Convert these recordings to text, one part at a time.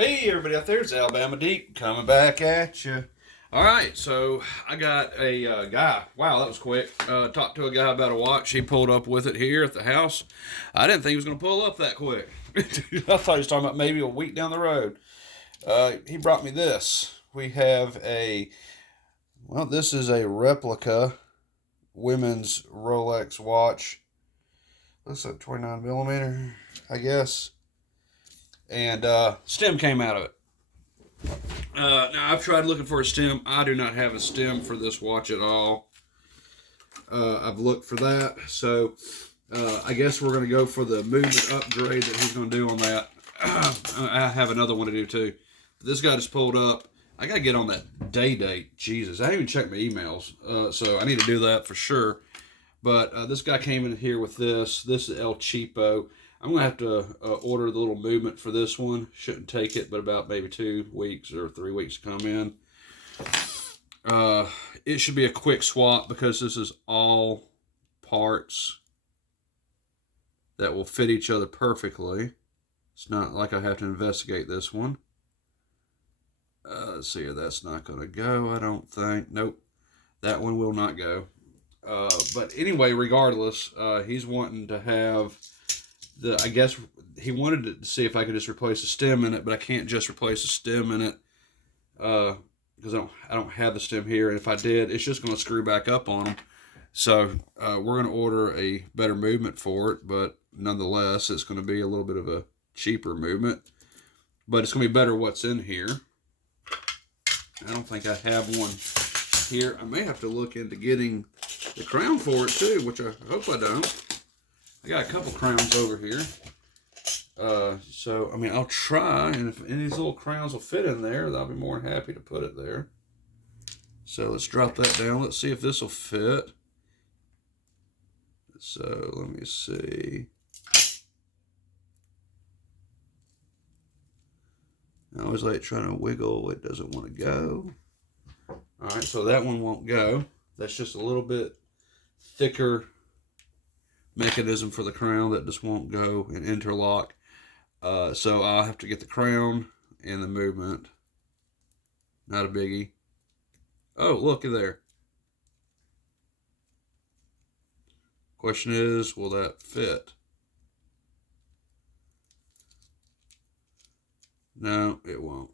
Hey, everybody out there, it's Alabama Deep coming back at you. All right, so I got a guy. Wow, that was quick. Talked to a guy about a watch. He pulled up with it here at the house. I didn't think he was going to pull up that quick. I thought he was talking about maybe a week down the road. He brought me this. We have this is a replica women's Rolex watch. Looks like 29 millimeter, I guess. And stem came out of it. Now I've tried looking for a stem. I do not have a stem for this watch at all. I've looked for that, so I guess we're going to go for the movement upgrade that he's going to do on that. I have another one to do too. But this guy just pulled up. I got to get on that day date. Jesus, I didn't even check my emails, so I need to do that for sure. But this guy came in here with this. This is El Cheapo. I'm going to have to order the little movement for this one. Shouldn't take it, but about maybe 2 weeks or 3 weeks to come in. It should be a quick swap because this is all parts that will fit each other perfectly. It's not like I have to investigate this one. Let's see here. That's not going to go, I don't think. Nope. That one will not go. But anyway, regardless, he's wanting to have... I guess he wanted to see if I could just replace a stem in it, but I can't just replace a stem in it because I don't have the stem here. And if I did, it's just going to screw back up on them. So we're going to order a better movement for it, but nonetheless, it's going to be a little bit of a cheaper movement. But it's going to be better what's in here. I don't think I have one here. I may have to look into getting the crown for it too, which I hope I don't. I got a couple crowns over here. So, I mean, I'll try, and if any of these little crowns will fit in there, I'll be more than happy to put it there. So, let's drop that down. Let's see if this will fit. So, let me see. I always like trying to wiggle. It doesn't want to go. All right, so that one won't go. That's just a little bit thicker mechanism for the crown that just won't go and interlock. So I'll have to get the crown and the movement. Not a biggie. Oh, look at there. Question is, will that fit? No, it won't.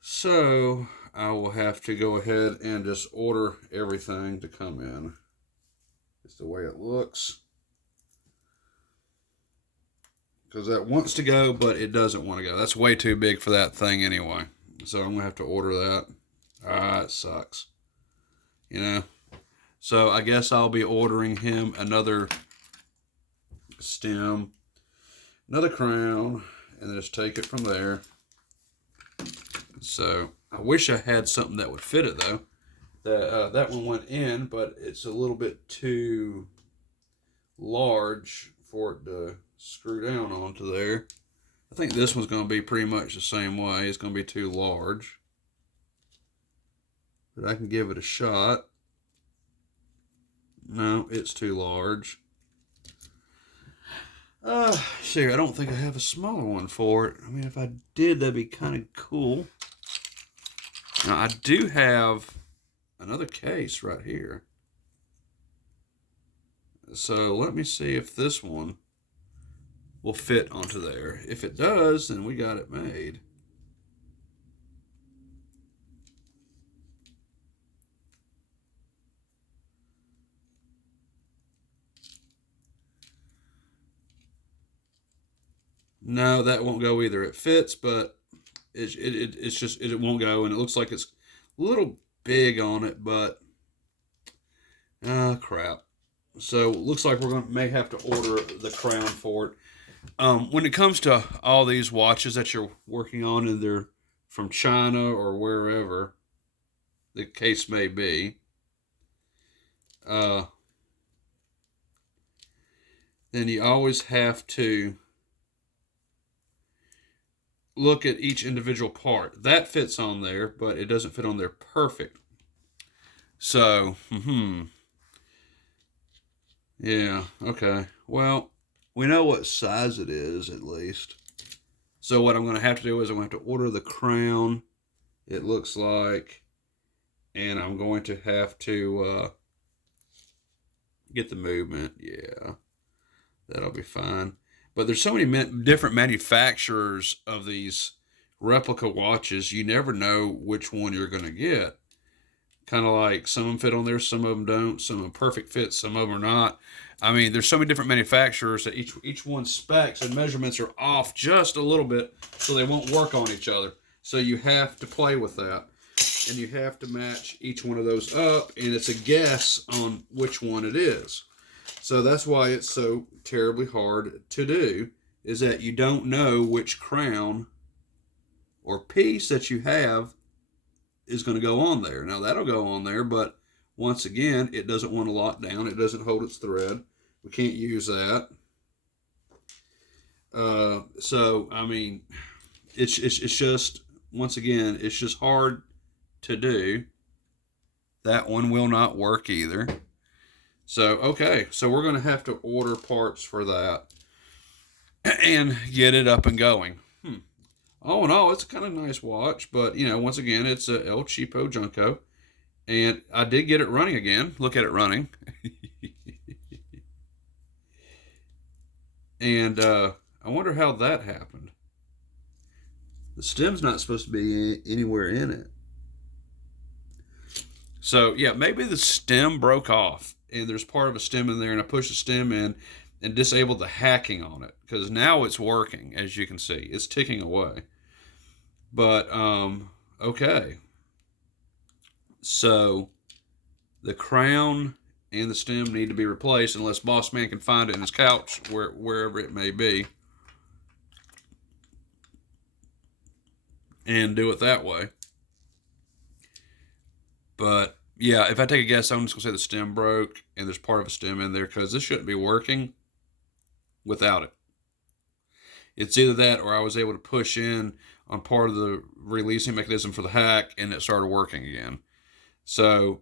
So I will have to go ahead and just order everything to come in. It's the way it looks. Because that wants to go, but it doesn't want to go. That's way too big for that thing anyway. So I'm going to have to order that. It sucks. You know? So I guess I'll be ordering him another stem, another crown, and then just take it from there. So I wish I had something that would fit it though. That one went in, but it's a little bit too large for it to screw down onto there. I think this one's going to be pretty much the same way. It's going to be too large. But I can give it a shot. No, it's too large. See, I don't think I have a smaller one for it. I mean, if I did, that'd be kind of cool. Now, I do have another case right here. So let me see if this one will fit onto there. If it does, then we got it made. No, that won't go either. It fits, but it won't go, and it looks like it's a little big on it, but crap. So looks like may have to order the crown for it. When it comes to all these watches that you're working on, and they're from China or wherever the case may be, then you always have to look at each individual part. That fits on there, but it doesn't fit on there perfect. So, yeah, okay. Well, we know what size it is, at least. So what I'm going to have to do is I'm going to have to order the crown, it looks like, and I'm going to have to get the movement. Yeah, that'll be fine. But there's so many different manufacturers of these replica watches, you never know which one you're going to get. Kind of like some of them fit on there, some of them don't, some of them perfect fit, some of them are not. I mean, there's so many different manufacturers that each one's specs and measurements are off just a little bit, so they won't work on each other. So you have to play with that, and you have to match each one of those up, and it's a guess on which one it is. So that's why it's so terribly hard to do, is that you don't know which crown or piece that you have is going to go on there. Now that'll go on there, but once again, it doesn't want to lock down. It doesn't hold its thread. We can't use that. So I mean, it's just, once again, it's just hard to do. That one will not work either. So okay, so we're going to have to order parts for that and get it up and going. All in all, it's a kind of nice watch, but, you know, once again, it's a El Cheapo Junko, and I did get it running again. Look at it running. And I wonder how that happened. The stem's not supposed to be anywhere in it. So, yeah, maybe the stem broke off, and there's part of a stem in there, and I pushed the stem in and disabled the hacking on it, because now it's working, as you can see. It's ticking away. But, okay. So, the crown and the stem need to be replaced unless Boss Man can find it in his couch, wherever it may be, and do it that way. But, yeah, if I take a guess, I'm just going to say the stem broke, and there's part of a stem in there, because this shouldn't be working without it. It's either that or I was able to push in on part of the releasing mechanism for the hack, and it started working again. So,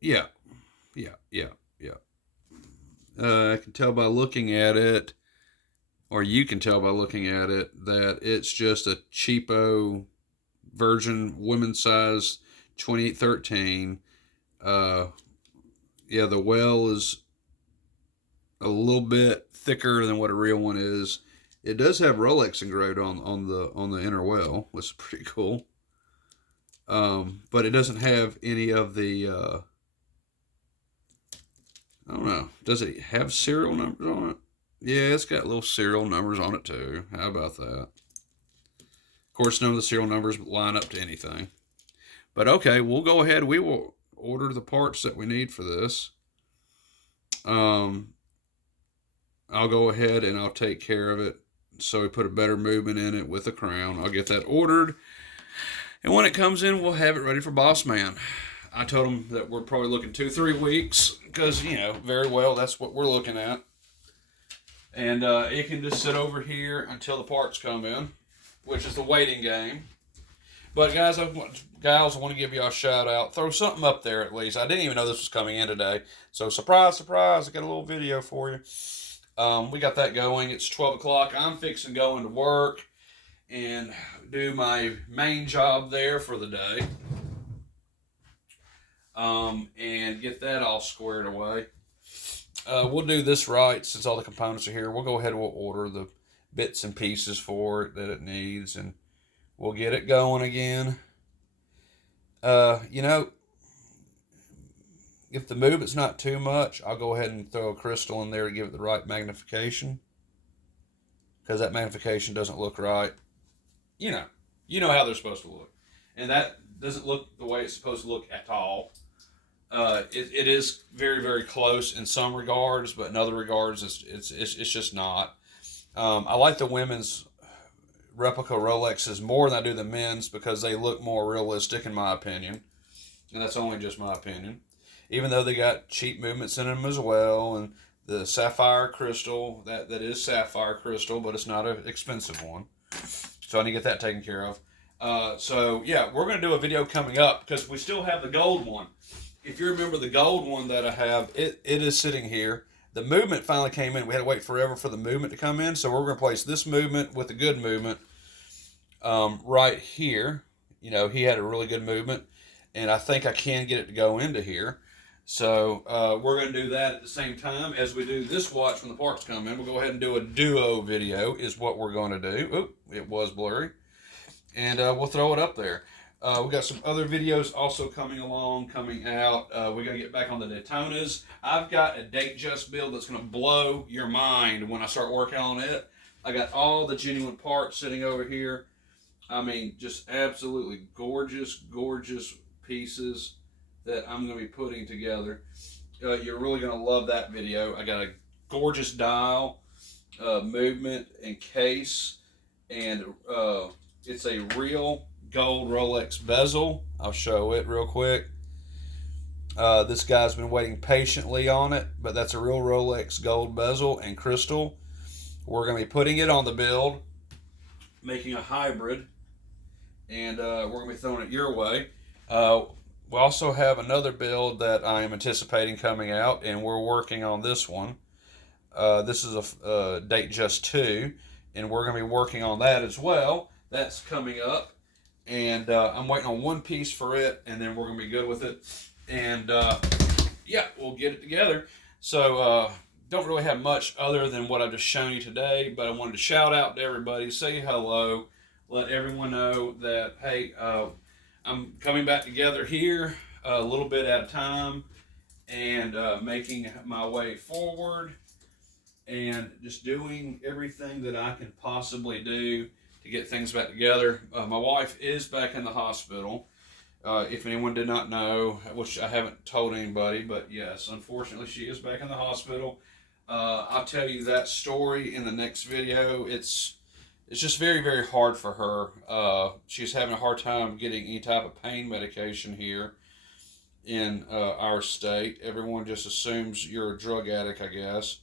yeah. I can tell by looking at it, or you can tell by looking at it, that it's just a cheapo version, women's size, 2813. Yeah, the well is a little bit thicker than what a real one is. It does have Rolex engraved on the inner well, which is pretty cool. But it doesn't have any of the, I don't know, does it have serial numbers on it? Yeah, it's got little serial numbers on it too. How about that? Of course, none of the serial numbers line up to anything. But okay, we'll go ahead. We will order the parts that we need for this. I'll go ahead and I'll take care of it. So we put a better movement in it with the crown. I'll get that ordered. And when it comes in, we'll have it ready for Boss Man. I told him that we're probably looking 2-3 weeks because, you know, very well, that's what we're looking at. And it can just sit over here until the parts come in, which is the waiting game. But guys, gals, I want to give y'all a shout out. Throw something up there at least. I didn't even know this was coming in today. So surprise, surprise, I got a little video for you. We got that going. It's 12 o'clock. I'm fixing going to work and do my main job there for the day. And get that all squared away. We'll do this right since all the components are here. We'll go ahead and we'll order the bits and pieces for it that it needs, and we'll get it going again. You know, if the movement's not too much, I'll go ahead and throw a crystal in there to give it the right magnification, because that magnification doesn't look right. You know how they're supposed to look, and that doesn't look the way it's supposed to look at all. It is very, very close in some regards, but in other regards, it's just not. I like the women's replica Rolexes more than I do the men's because they look more realistic, in my opinion, and that's only just my opinion. Even though they got cheap movements in them as well, and the sapphire crystal, that is sapphire crystal, but it's not an expensive one, so I need to get that taken care of. So yeah, we're going to do a video coming up because we still have the gold one. If you remember the gold one that I have, it is sitting here. The movement finally came in. We had to wait forever for the movement to come in, so we're going to replace this movement with the good movement right here, you know, he had a really good movement, and I think I can get it to go into here. So we're going to do that at the same time as we do this watch when the parts come in. We'll go ahead and do a duo video is what we're going to do. Oop, it was blurry. And we'll throw it up there. We got some other videos also coming out. We're going to get back on the Daytonas. I've got a Datejust build that's going to blow your mind when I start working on it. I got all the genuine parts sitting over here. I mean, just absolutely gorgeous, gorgeous pieces that I'm going to be putting together. You're really going to love that video. I got a gorgeous dial, movement, and case, and it's a real gold Rolex bezel. I'll show it real quick. This guy's been waiting patiently on it, but that's a real Rolex gold bezel and crystal. We're going to be putting it on the build, making a hybrid, and we're going to be throwing it your way. We also have another build that I am anticipating coming out, and we're working on this one. This is a Datejust 2, and we're going to be working on that as well. That's coming up, and I'm waiting on one piece for it, and then we're going to be good with it. And yeah, we'll get it together. So don't really have much other than what I've just shown you today, but I wanted to shout out to everybody, say hello, let everyone know that, hey, I'm coming back together here a little bit at a time, and making my way forward, and just doing everything that I can possibly do to get things back together. My wife is back in the hospital. If anyone did not know, which I haven't told anybody, but yes, unfortunately she is back in the hospital. I'll tell you that story in the next video. It's just very, very hard for her. She's having a hard time getting any type of pain medication here in our state. Everyone just assumes you're a drug addict, I guess.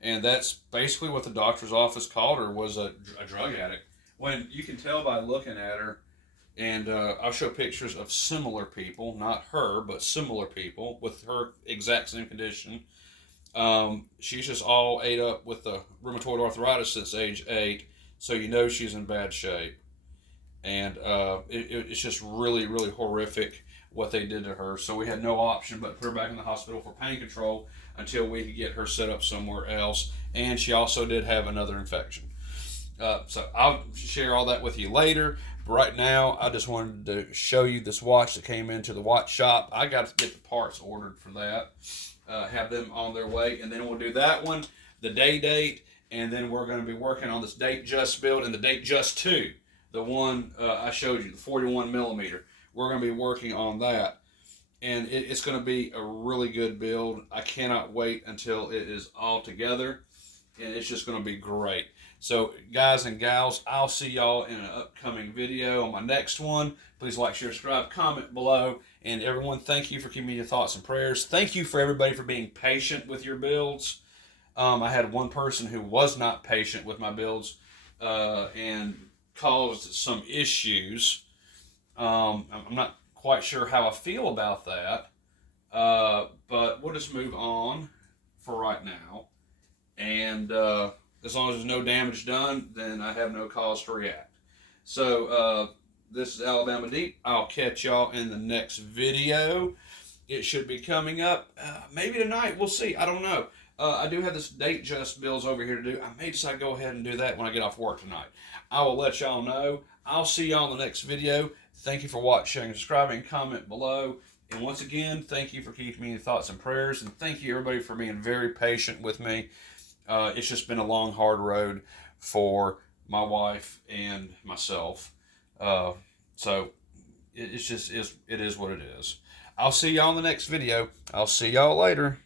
And that's basically what the doctor's office called her, was a drug addict. When you can tell by looking at her, and I'll show pictures of similar people, not her, but similar people with her exact same condition. She's just all ate up with the rheumatoid arthritis since age 8, so you know she's in bad shape. And it's just really, really horrific what they did to her. So we had no option but put her back in the hospital for pain control until we could get her set up somewhere else. And she also did have another infection. So I'll share all that with you later. But right now, I just wanted to show you this watch that came into the watch shop. I got to get the parts ordered for that. Have them on their way. And then we'll do that one, the day date. And then we're going to be working on this Datejust build and the Datejust 2. The one I showed you, the 41 millimeter. We're going to be working on that. And it's going to be a really good build. I cannot wait until it is all together. And it's just going to be great. So, guys and gals, I'll see y'all in an upcoming video on my next one. Please like, share, subscribe, comment below. And everyone, thank you for keeping me your thoughts and prayers. Thank you for everybody for being patient with your builds. I had one person who was not patient with my builds and caused some issues. I'm not quite sure how I feel about that, but we'll just move on for right now. And as long as there's no damage done, then I have no cause to react. So this is Alabama Deep. I'll catch y'all in the next video. It should be coming up maybe tonight. We'll see. I don't know. I do have this Datejust builds over here to do. I may decide to go ahead and do that when I get off work tonight. I will let y'all know. I'll see y'all in the next video. Thank you for watching, subscribing, comment below. And once again, thank you for keeping me in thoughts and prayers. And thank you, everybody, for being very patient with me. It's just been a long, hard road for my wife and myself. So it is what it is. I'll see y'all in the next video. I'll see y'all later.